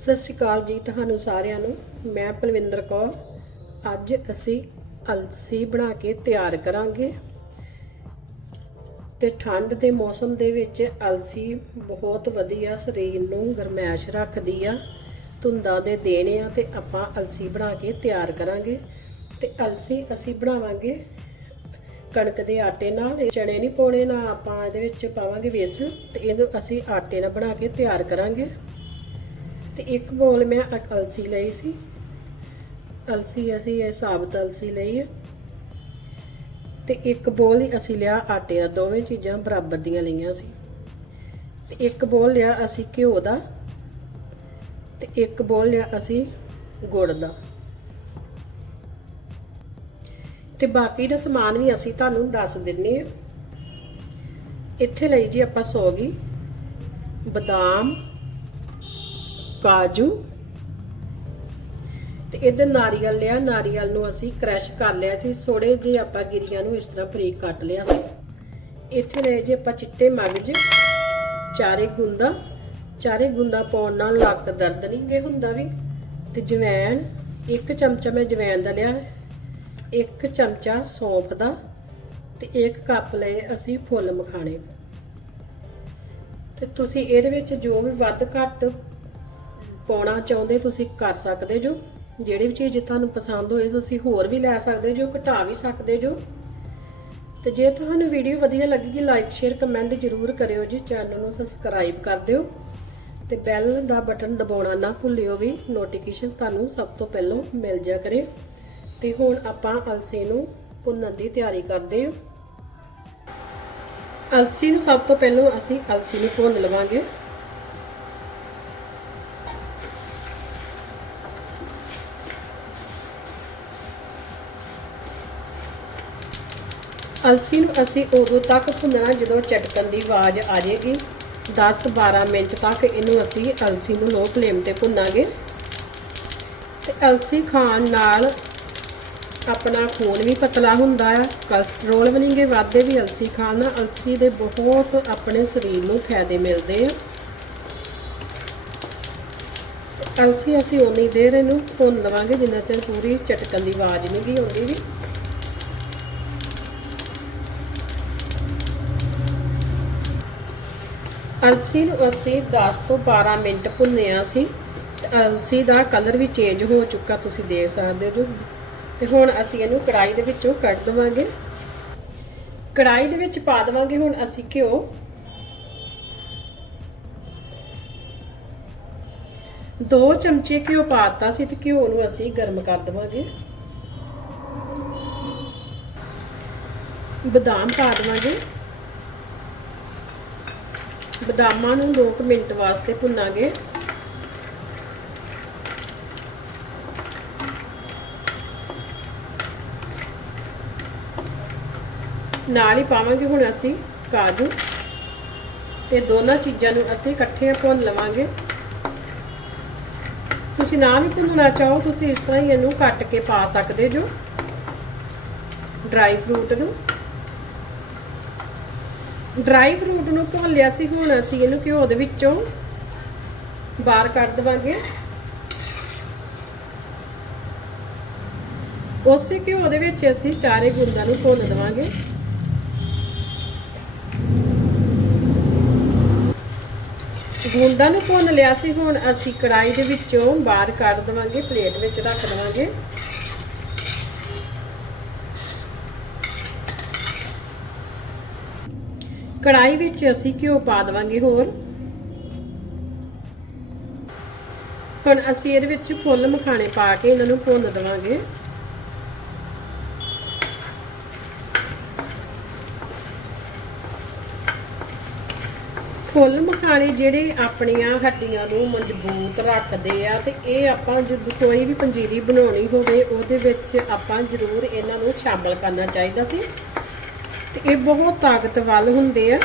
ਸਤਿ ਸ਼੍ਰੀ ਅਕਾਲ ਜੀ ਤੁਹਾਨੂੰ ਸਾਰਿਆਂ ਨੂੰ। ਮੈਂ ਪਲਵਿੰਦਰ ਕੌਰ। ਅੱਜ ਅਸੀਂ ਅਲਸੀ ਬਣਾ ਕੇ ਤਿਆਰ ਕਰਾਂਗੇ। ਤੇ ਠੰਡ ਦੇ ਮੌਸਮ ਦੇ ਵਿੱਚ ਅਲਸੀ ਬਹੁਤ ਵਧੀਆ ਸਰੀਰ ਨੂੰ ਗਰਮੈਸ਼ ਰੱਖਦੀ ਆ। ਧੁੰਦਾਂ ਦੇ ਦੇਣੇ ਆ ਤੇ ਆਪਾਂ ਅਲਸੀ ਬਣਾ ਕੇ ਤਿਆਰ ਕਰਾਂਗੇ। ਤੇ ਅਲਸੀ ਅਸੀਂ ਬਣਾਵਾਂਗੇ ਕਣਕ ਦੇ ਆਟੇ ਨਾਲ। ਚਣੇ ਨਹੀਂ ਪਾਉਣੇ ਨਾ ਆਪਾਂ ਇਹਦੇ ਵਿੱਚ ਪਾਵਾਂਗੇ ਵੇਸਣ। ਤੇ ਇਹਨੂੰ ਅਸੀਂ ਆਟੇ ਨਾਲ ਬਣਾ ਕੇ ਤਿਆਰ ਕਰਾਂਗੇ। ਤੇ ਇੱਕ ਬੋਲ ਮੈਂ ਅਲਸੀ ਲਈ ਸੀ। ਅਲਸੀ ਅਸੀਂ ਇਹ ਸਾਬਤ ਅਲਸੀ ਲਈ ਹੈ ਤੇ ਇੱਕ ਬੋਲ ਹੀ ਅਸੀਂ ਲਿਆ ਆਟੇ ਦਾ, ਦੋਵੇਂ ਚੀਜ਼ਾਂ ਬਰਾਬਰ ਦੀਆਂ ਲਈਆਂ ਸੀ। ਤੇ ਇੱਕ ਬੋਲ ਲਿਆ ਅਸੀਂ ਘਿਓ ਦਾ ਤੇ ਇੱਕ ਬੋਲ ਲਿਆ ਅਸੀਂ ਗੁੜ ਦਾ। ਤੇ ਬਾਕੀ ਦਾ ਸਮਾਨ ਵੀ ਅਸੀਂ ਤੁਹਾਨੂੰ ਦੱਸ ਦਿੰਨੇ ਆ। ਇੱਥੇ ਲਈ ਜੀ ਆਪਾਂ ਸੌਗੀ, ਬਦਾਮ ਕਾਜੂ। ਤੇ ਇਹਦੇ ਨਾਰੀਅਲ ਲਿਆ, ਨਾਰੀਅਲ ਨੂੰ ਅਸੀਂ ਕ੍ਰਸ਼ ਕਰ ਲਿਆ ਸੀ। ਥੋੜੇ ਜਿਹੇ ਆਪਾਂ ਗਿਰੀਆਂ ਨੂੰ ਇਸ ਤਰ੍ਹਾਂ ਬਰੀਕ ਕੱਟ ਲਿਆ ਸੀ। ਇੱਥੇ ਲਏ ਜੇ ਆਪਾਂ ਚਿੱਟੇ ਮਗਜ, ਚਾਰੇ ਗੁੰਦਾ। ਚਾਰੇ ਗੁੰਦਾ ਪਾਉਣ ਨਾਲ ਲੱਕ ਦਰਦ ਨਹੀਂ ਗੇ ਹੁੰਦਾ ਵੀ। ਤੇ ਜਵੈਣ, ਇੱਕ ਚਮਚਾ ਮੈਂ ਜਵੈਣ ਦਾ ਲਿਆ। ਇੱਕ ਚਮਚਾ ਸੌਂਫ ਦਾ। ਤੇ ਇੱਕ ਕੱਪ ਲਏ ਅਸੀਂ ਫੁੱਲ ਮਖਾਣੇ। ਤੇ ਤੁਸੀਂ ਇਹਦੇ ਵਿੱਚ ਜੋ ਵੀ ਵੱਧ ਘੱਟ ਪਾਉਣਾ ਚਾਹੁੰਦੇ, ਤੁਸੀਂ ਕਰ ਸਕਦੇ ਜੋ। ਜਿਹੜੀ ਵੀ ਚੀਜ਼ ਤੁਹਾਨੂੰ ਪਸੰਦ ਹੋਏ, ਤੁਸੀਂ ਹੋਰ ਵੀ ਲੈ ਸਕਦੇ ਜੋ, ਘਟਾ ਵੀ ਸਕਦੇ ਜੋ। ਤੇ ਜੇ ਤੁਹਾਨੂੰ ਵੀਡੀਓ ਵਧੀਆ ਲੱਗੇਗੀ ਲਾਈਕ ਸ਼ੇਅਰ ਕਮੈਂਟ ਜ਼ਰੂਰ ਕਰਿਓ ਜੀ ਚੈਨਲ ਨੂੰ ਸਬਸਕ੍ਰਾਈਬ ਕਰ ਦਿਓ। ਤੇ ਬੈਲ ਦਾ ਬਟਨ ਦਬਾਉਣਾ ਨਾ ਭੁੱਲਿਓ ਵੀ ਨੋਟੀਫਿਕੇਸ਼ਨ ਤੁਹਾਨੂੰ ਸਭ ਤੋਂ ਪਹਿਲਾਂ ਮਿਲ ਜਾ ਕਰੇ। ਤੇ ਹੁਣ ਆਪਾਂ ਅਲਸੀ ਨੂੰ ਭੁੰਨਣ ਦੀ ਤਿਆਰੀ ਕਰਦੇ ਹਾਂ। ਅਲਸੀ ਨੂੰ ਸਭ ਤੋਂ ਪਹਿਲਾਂ ਅਸੀਂ ਅਲਸੀ ਨੂੰ ਭੁੰਨ ਲਵਾਂਗੇ। ਅਲਸੀ ਨੂੰ ਅਸੀਂ ਉਦੋਂ ਤੱਕ ਭੁੰਨਣਾ ਜਦੋਂ ਚਟਕਣ ਦੀ ਆਵਾਜ਼ ਆ ਜਾਏਗੀ। 10-12 ਮਿੰਟ ਤੱਕ ਇਹਨੂੰ ਅਸੀਂ ਅਲਸੀ ਨੂੰ ਲੋ ਫਲੇਮ ਤੇ ਭੁੰਨਾਂਗੇ। ਤੇ ਅਲਸੀ ਖਾਣ ਨਾਲ ਆਪਣਾ ਖੂਨ ਵੀ ਪਤਲਾ ਹੁੰਦਾ ਆ ਕੋਲੇਸਟ੍ਰੋਲ ਵੀ ਨਹੀਂਗੇ ਵਾਧੇ ਵੀ ਅਲਸੀ ਖਾਣ ਨਾਲ ਅਲਸੀ ਦੇ ਬਹੁਤ ਆਪਣੇ ਸਰੀਰ ਨੂੰ ਫਾਇਦੇ ਮਿਲਦੇ ਆ। ਅਲਸੀ ਅਸੀਂ ਉਨੀ ਦੇਰ ਇਹਨੂੰ ਭੁੰਨ ਲਵਾਂਗੇ ਜਿੰਨਾ ਚਿਰ ਪੂਰੀ ਚਟਕਣ ਦੀ ਆਵਾਜ਼ ਨਹੀਂ ਗਈ ਆਉਂਦੀ ਵੀ। ਅਲਸੀ ਨੂੰ ਅਸੀਂ 10 ਤੋਂ 12 ਮਿੰਟ ਭੁੰਨਿਆ ਸੀ ਅਲਸੀ ਦਾ ਕਲਰ ਵੀ ਚੇਂਜ ਹੋ ਚੁੱਕਾ, ਤੁਸੀਂ ਦੇਖ ਸਕਦੇ ਹੋ। ਤੇ ਹੁਣ ਅਸੀਂ ਇਹਨੂੰ ਕੜਾਈ ਦੇ ਵਿੱਚੋਂ ਕੱਢ ਦਵਾਂਗੇ। ਕੜਾਈ ਦੇ ਵਿੱਚ ਪਾ ਦਵਾਂਗੇ ਹੁਣ ਅਸੀਂ ਘਿਓ। ਦੋ ਚਮਚੇ ਘਿਓ ਪਾਤਾ ਸੀ ਤੇ ਘਿਓ ਨੂੰ ਅਸੀਂ ਗਰਮ ਕਰ ਦਵਾਂਗੇ। ਬਦਾਮ ਪਾ ਦਵਾਂਗੇ। ਬਦਾਮਾਂ ਨੂੰ 2 ਮਿੰਟ ਵਾਸਤੇ ਭੁੰਨਾਂਗੇ। ਨਾਲ ਹੀ ਪਾਵਾਂਗੇ ਹੁਣ ਅਸੀਂ ਕਾਜੂ ਤੇ ਦੋਨਾਂ ਚੀਜ਼ਾਂ ਨੂੰ ਅਸੀਂ ਇਕੱਠੇ ਭੁੰਨ ਲਵਾਂਗੇ। ਤੁਸੀਂ ਨਾ ਵੀ ਭੁੰਨਣਾ ਚਾਹੋ, ਤੁਸੀਂ ਇਸ ਤਰ੍ਹਾਂ ਹੀ ਇਹਨੂੰ ਕੱਟ ਕੇ ਪਾ ਸਕਦੇ ਜੋ। ਡਰਾਈ ਫਰੂਟ ਨੂੰ। ਡਰਾਈ ਫਰੂਟ ਨੂੰ ਭੁੰਨ ਲਿਆ ਸੀ, ਹੁਣ ਅਸੀਂ ਇਹਨੂੰ ਘਿਓ ਦੇ ਵਿੱਚੋਂ ਬਾਹਰ ਕੱਢ ਦਵਾਂਗੇ। ਉਸੇ ਘਿਓ ਦੇ ਵਿੱਚ ਅਸੀਂ ਚਾਰੇ ਗੁੰਦਾਂ ਨੂੰ ਭੁੰਨ ਦਵਾਂਗੇ। ਗੁੰਦਾਂ ਨੂੰ ਭੁੰਨ ਲਿਆ ਸੀ, ਹੁਣ ਅਸੀਂ ਕੜਾਈ ਦੇ ਵਿੱਚੋਂ ਬਾਹਰ ਕੱਢ ਦਵਾਂਗੇ, ਪਲੇਟ ਵਿੱਚ ਰੱਖ ਦਵਾਂਗੇ। ਕੜਾਈ ਵਿੱਚ ਅਸੀਂ ਘਿਓ ਪਾ ਦਵਾਂਗੇ ਹੋਰ। ਹੁਣ ਅਸੀਂ ਇਹਦੇ ਵਿੱਚ ਫੁੱਲ ਮਖਾਣੇ ਪਾ ਕੇ ਇਹਨਾਂ ਨੂੰ ਭੁੰਨ ਦਵਾਂਗੇ। ਫੁੱਲ ਮਖਾਣੇ ਜਿਹੜੇ ਆਪਣੀਆਂ ਹੱਡੀਆਂ ਨੂੰ ਮਜ਼ਬੂਤ ਰੱਖਦੇ ਆ ਤੇ ਇਹ ਆਪਾਂ ਜਦੋਂ ਕੋਈ ਵੀ ਪੰਜੀਰੀ ਬਣਾਉਣੀ ਹੋਵੇ ਉਹਦੇ ਵਿੱਚ ਆਪਾਂ ਜ਼ਰੂਰ ਇਹਨਾਂ ਨੂੰ ਸ਼ਾਮਲ ਕਰਨਾ ਚਾਹੀਦਾ ਸੀ। ਤੇ ਇਹ ਬਹੁਤ ਤਾਕਤਵਰ ਹੁੰਦੇ ਆ।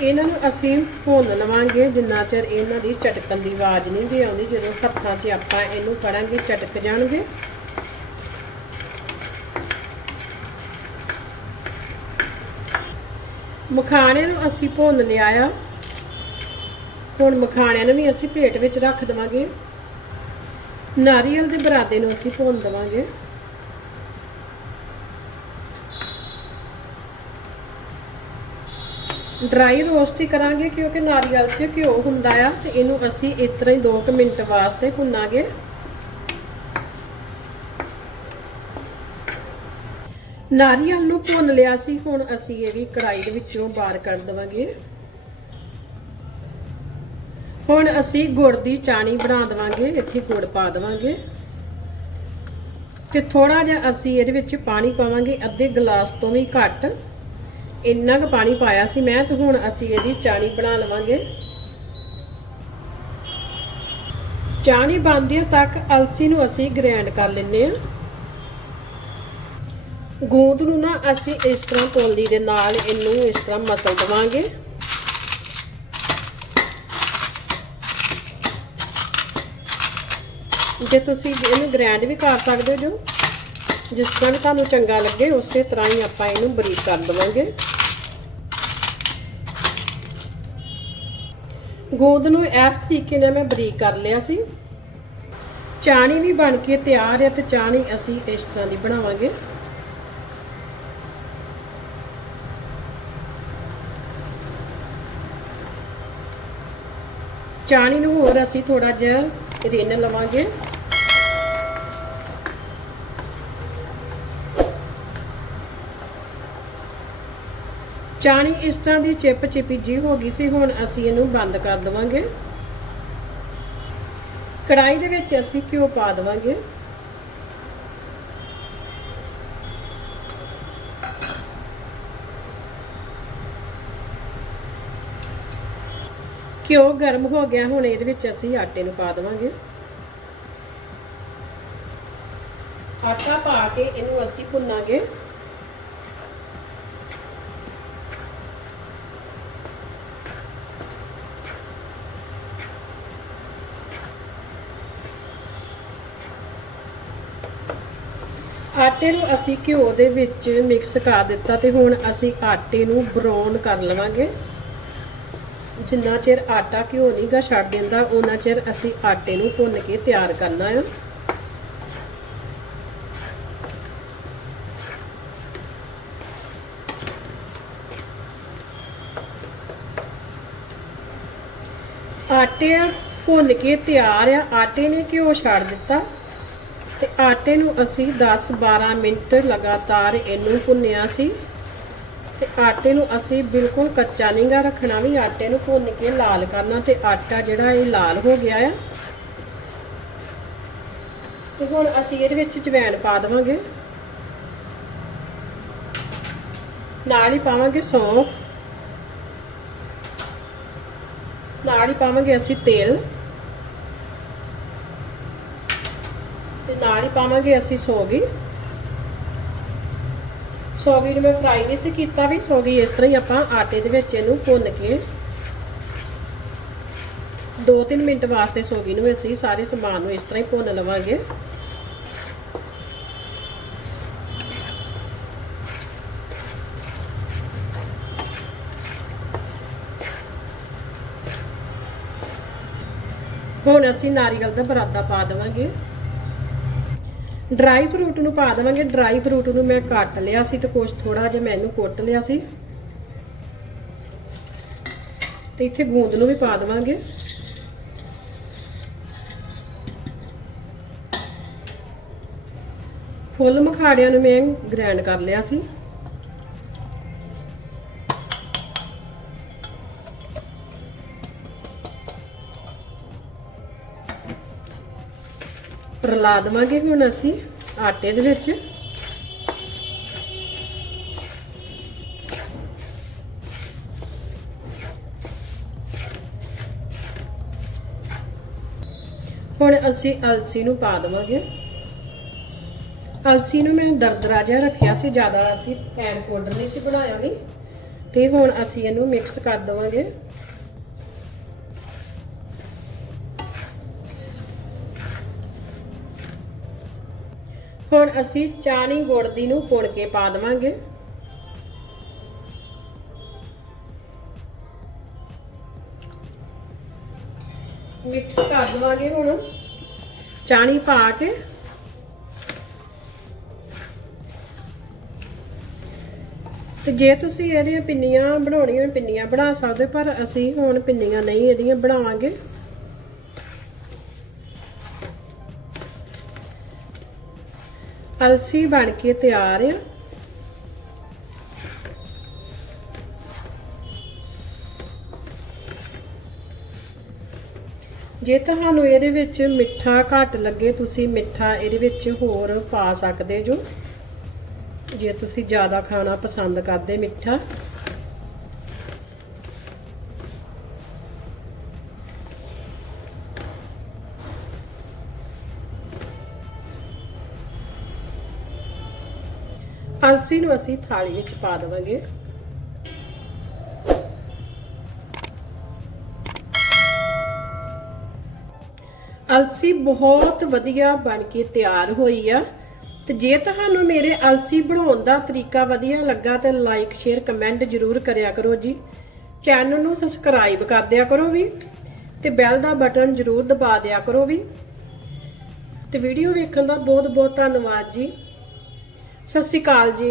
ਇਹਨਾਂ ਨੂੰ ਅਸੀਂ ਭੁੰਨ ਲਵਾਂਗੇ, ਜਿੰਨਾ ਚਿਰ ਇਹਨਾਂ ਦੀ ਚਟਕਣ ਦੀ ਆਵਾਜ਼ ਨਹੀਂ ਦੀ ਆਉਂਦੀ, ਜਦੋਂ ਹੱਥਾਂ 'ਚ ਆਪਾਂ ਇਹਨੂੰ ਕਰਾਂਗੇ ਚਟਕ ਜਾਣਗੇ। ਮਖਾਣੇ ਨੂੰ ਅਸੀਂ ਭੁੰਨ ਲਿਆ ਆ। ਹੁਣ ਮਖਾਣਿਆਂ ਨੂੰ ਵੀ ਅਸੀਂ ਪਲੇਟ ਵਿੱਚ ਰੱਖ ਦਵਾਂਗੇ। ਨਾਰੀਅਲ ਦੇ ਬਰਾਦੇ ਨੂੰ ਅਸੀਂ ਭੁੰਨ ਦਵਾਂਗੇ। ਡਰਾਈ ਰੋਸਟ ਹੀ ਕਰਾਂਗੇ ਕਿਉਂਕਿ ਨਾਰੀਅਲ 'ਚ ਘਿਓ ਹੁੰਦਾ ਆ ਤੇ ਇਹਨੂੰ ਅਸੀਂ ਇਸ ਤਰ੍ਹਾਂ ਹੀ 2 ਮਿੰਟ ਵਾਸਤੇ ਭੁੰਨਾਂਗੇ। ਨਾਰੀਅਲ ਨੂੰ ਭੁੰਨ ਲਿਆ ਸੀ, ਹੁਣ ਅਸੀਂ ਇਹ ਵੀ ਕੜਾਈ ਦੇ ਵਿੱਚੋਂ ਬਾਹਰ ਕੱਢ ਦਵਾਂਗੇ। ਹੁਣ ਅਸੀਂ ਗੁੜ ਦੀ ਚਾਣੀ ਬਣਾ ਦਵਾਂਗੇ, ਇੱਥੇ ਗੁੜ ਪਾ ਦਵਾਂਗੇ। ਤੇ ਥੋੜਾ ਜਿਹਾ ਅਸੀਂ ਇਹਦੇ ਵਿੱਚ ਪਾਣੀ ਪਾਵਾਂਗੇ, ਅੱਧੇ ਗਲਾਸ ਤੋਂ ਵੀ ਘੱਟ। ਇੰਨਾ ਕੁ ਪਾਣੀ ਪਾਇਆ ਸੀ ਮੈਂ ਤੇ ਹੁਣ ਅਸੀਂ ਇਹਦੀ ਚਾਣੀ ਬਣਾ ਲਵਾਂਗੇ। ਚਾਣੀ ਬਣਦਿਆਂ ਤੱਕ ਅਲਸੀ ਨੂੰ ਅਸੀਂ ਗ੍ਰੈਂਡ ਕਰ ਲੈਂਦੇ ਆ। ਗੂੰਦ ਨੂੰ ਨਾ ਅਸੀਂ ਇਸ ਤਰ੍ਹਾਂ ਤੋਲੀ ਦੇ ਨਾਲ ਇਹਨੂੰ ਇਸ ਤਰ੍ਹਾਂ ਮਸਲ ਦਵਾਂਗੇ। ਜੇ ਤੁਸੀਂ ਇਹਨੂੰ ਗ੍ਰੈਂਡ ਵੀ ਕਰ ਸਕਦੇ ਹੋ ਜੋ, ਜਿਸ ਤਰ੍ਹਾਂ ਤੁਹਾਨੂੰ ਚੰਗਾ ਲੱਗੇ, ਉਸੇ ਤਰ੍ਹਾਂ ਹੀ ਆਪਾਂ ਇਹਨੂੰ ਬਰੀਕ ਕਰ ਦਵਾਂਗੇ। ਗੋਦ ਨੂੰ ਇਸ ਤਰੀਕੇ ਨਾਲ ਮੈਂ ਬਰੀਕ ਕਰ ਲਿਆ ਸੀ। ਚਾਣੀ ਵੀ ਬਣ ਕੇ ਤਿਆਰ ਹੈ ਤੇ ਚਾਣੀ ਅਸੀਂ ਇਸ ਤਰ੍ਹਾਂ ਦੀ ਬਣਾਵਾਂਗੇ। ਚਾਣੀ ਨੂੰ ਹੋਰ ਅਸੀਂ ਥੋੜਾ ਜਿਹਾ ਰਿੰਨ ਲਵਾਂਗੇ। ਚਾਣੀ ਇਸ ਤਰ੍ਹਾਂ ਦੀ ਚਿਪ ਚਿਪੀ ਜੀ ਹੋ ਗਈ ਸੀ, ਹੁਣ ਅਸੀਂ ਇਹਨੂੰ ਬੰਦ ਕਰ ਦਵਾਂਗੇ। ਕੜਾਈ ਦੇ ਵਿੱਚ ਅਸੀਂ ਘਿਓ ਪਾ ਦਵਾਂਗੇ। ਘਿਓ ਗਰਮ ਹੋ ਗਿਆ, ਹੁਣ ਇਹਦੇ ਵਿੱਚ ਅਸੀਂ ਆਟੇ ਨੂੰ ਪਾ ਦਵਾਂਗੇ। ਆਟਾ ਪਾ ਕੇ ਇਹਨੂੰ ਅਸੀਂ ਭੁੰਨਾਂਗੇ। ਆਟੇ ਨੂੰ ਅਸੀਂ ਘਿਓ ਦੇ ਵਿੱਚ ਮਿਕਸ ਕਰ ਦਿੱਤਾ ਤੇ ਹੁਣ ਅਸੀਂ ਆਟੇ ਨੂੰ ਬਰਾਉਨ ਕਰ ਲਵਾਂਗੇ। ਜਿੰਨਾ ਚਿਰ ਆਟਾ ਘਿਓ ਨਹੀਂਗਾ ਛੱਡ ਦਿੰਦਾ ਉਹਨਾਂ ਚਿਰ ਅਸੀਂ ਆਟੇ ਨੂੰ ਭੁੰਨ ਕੇ ਤਿਆਰ ਕਰਨਾ ਹੈ ਆਟੇ ਭੁੰਨ ਕੇ ਤਿਆਰ ਆ। ਆਟੇ ਨੇ ਘਿਓ ਛੱਡ ਦਿੱਤਾ। ਤੇ ਆਟੇ ਨੂੰ ਅਸੀਂ 10-12 ਮਿੰਟ ਲਗਾਤਾਰ ਇਹਨੂੰ ਭੁੰਨਿਆ ਸੀ। ਤੇ ਆਟੇ ਨੂੰ ਅਸੀਂ ਬਿਲਕੁਲ ਕੱਚਾ ਨਹੀਂਗਾ ਰੱਖਣਾ ਵੀ, ਆਟੇ ਨੂੰ ਭੁੰਨ ਕੇ ਲਾਲ ਕਰਨਾ ਤੇ ਆਟਾ ਜਿਹੜਾ ਇਹ ਲਾਲ ਹੋ ਗਿਆ ਆ। ਤੇ ਹੁਣ ਅਸੀਂ ਇਹਦੇ ਵਿੱਚ ਜਵੈਣ ਪਾ ਦੇਵਾਂਗੇ। ਨਾਲ ਹੀ ਪਾਵਾਂਗੇ ਸੌਂਫ। ਨਾਲ ਹੀ ਪਾਵਾਂਗੇ ਅਸੀਂ ਤੇਲ। ਨਾਲ ਹੀ ਪਾਵਾਂਗੇ ਅਸੀਂ ਸੋਗੀ। ਸੋਗੀ ਨੂੰ ਮੈਂ ਫਰਾਈ ਨਹੀਂ ਸੀ, ਕੀਤਾ ਵੀ। ਸੋਗੀ ਇਸ ਤਰ੍ਹਾਂ ਹੀ ਆਪਾਂ ਆਟੇ ਦੇ ਵਿੱਚ ਇਹਨੂੰ ਭੁੰਨ ਕੇ 2-3 ਮਿੰਟ ਵਾਸਤੇ ਸੋਗੀ ਨੂੰ ਅਸੀਂ ਸਾਰੇ ਸਮਾਨ ਨੂੰ ਇਸ ਤਰ੍ਹਾਂ ਹੀ ਭੁੰਨ ਲਵਾਂਗੇ। ਹੁਣ ਅਸੀਂ ਨਾਰੀਅਲ ਦਾ ਬਰਾਦਾ ਪਾ ਦੇਵਾਂਗੇ। ਡਰਾਈ ਫਰੂਟ ਨੂੰ ਪਾ ਦੇਵਾਂਗੇ ਡਰਾਈ ਫਰੂਟ ਨੂੰ ਮੈਂ ਕੱਟ ਲਿਆ ਸੀ ਤੇ ਕੁਝ ਥੋੜਾ ਜਿਹਾ ਮੈਨੂੰ ਕੁੱਟ ਲਿਆ ਸੀ। ਤੇ ਇੱਥੇ ਗੂੰਦ ਨੂੰ ਵੀ ਪਾ ਦੇਵਾਂਗੇ। ਫੁੱਲ ਮਖਾੜਿਆਂ ਨੂੰ ਮੈਂ ਗ੍ਰਾਈਂਡ ਕਰ ਲਿਆ ਸੀ। ਰਲਾ ਦੇਵਾਂਗੇ ਹੁਣ ਅਸੀਂ ਆਟੇ ਦੇ ਵਿੱਚ। ਹੁਣ ਅਸੀਂ ਅਲਸੀ ਨੂੰ ਪਾ ਦੇਵਾਂਗੇ। ਅਲਸੀ ਨੂੰ ਮੈਂ ਦਰਦਰਾ ਜਿਹਾ ਰੱਖਿਆ ਸੀ, ਜ਼ਿਆਦਾ ਅਸੀਂ ਪੈਨ ਪਾਊਡਰ ਨਹੀਂ ਸੀ ਬਣਾਇਆ ਵੀ। ਤੇ ਹੁਣ ਅਸੀਂ ਇਹਨੂੰ ਮਿਕਸ ਕਰ ਦੇਵਾਂਗੇ। ਹੁਣ ਅਸੀਂ ਚਾਣੀ ਗੁੜ ਦੀ ਨੂੰ ਪੁਣ ਕੇ ਪਾ ਦੇਵਾਂਗੇ। ਮਿਕਸ ਕਰ ਦਵਾਂਗੇ ਹੁਣ। ਚਾਣੀ ਪਾ ਕੇ। ਤੇ ਜੇ ਤੁਸੀਂ ਇਹਦੀਆਂ ਪਿੰਨੀਆਂ ਬਣਾਉਣੀਆਂ, ਪਿੰਨੀਆਂ ਬਣਾ ਸਕਦੇ ਪਰ ਅਸੀਂ ਹੁਣ ਪਿੰਨੀਆਂ ਨਹੀਂ ਇਹਦੀਆਂ ਬਣਾਵਾਂਗੇ। ਅਲਸੀ ਬਣ ਕੇ ਤਿਆਰ ਆ। ਜੇ ਤੁਹਾਨੂੰ ਇਹਦੇ ਵਿੱਚ ਮਿੱਠਾ ਘੱਟ ਲੱਗੇ, ਤੁਸੀਂ ਮਿੱਠਾ ਇਹਦੇ ਵਿੱਚ ਹੋਰ ਪਾ ਸਕਦੇ ਜੋ। ਜੇ ਤੁਸੀਂ ਜ਼ਿਆਦਾ ਖਾਣਾ ਪਸੰਦ ਕਰਦੇ ਮਿੱਠਾ। ਅਲਸੀ ਨੂੰ ਅਸੀਂ ਥਾਲੀ ਵਿੱਚ ਪਾ ਦੇਵਾਂਗੇ। ਅਲਸੀ ਬਹੁਤ ਵਧੀਆ ਬਣ ਕੇ ਤਿਆਰ ਹੋਈ ਆ। ਤੇ ਜੇ ਤੁਹਾਨੂੰ ਮੇਰੇ ਅਲਸੀ ਬਣਾਉਣ ਦਾ ਤਰੀਕਾ ਵਧੀਆ ਲੱਗਾ ਤੇ ਲਾਈਕ ਸ਼ੇਅਰ ਕਮੈਂਟ ਜਰੂਰ ਕਰਿਆ ਕਰੋ ਜੀ। ਚੈਨਲ ਨੂੰ ਸਬਸਕ੍ਰਾਈਬ ਕਰ ਦਿਆ ਕਰੋ ਵੀ ਤੇ ਬੈਲ ਦਾ ਬਟਨ ਜਰੂਰ ਦਬਾ ਦਿਆ ਕਰੋ ਵੀ। ਤੇ ਵੀਡੀਓ ਵੇਖਣ ਦਾ ਬਹੁਤ ਬਹੁਤ ਧੰਨਵਾਦ ਜੀ। ਸਤਿ ਸ਼੍ਰੀ ਅਕਾਲ ਜੀ।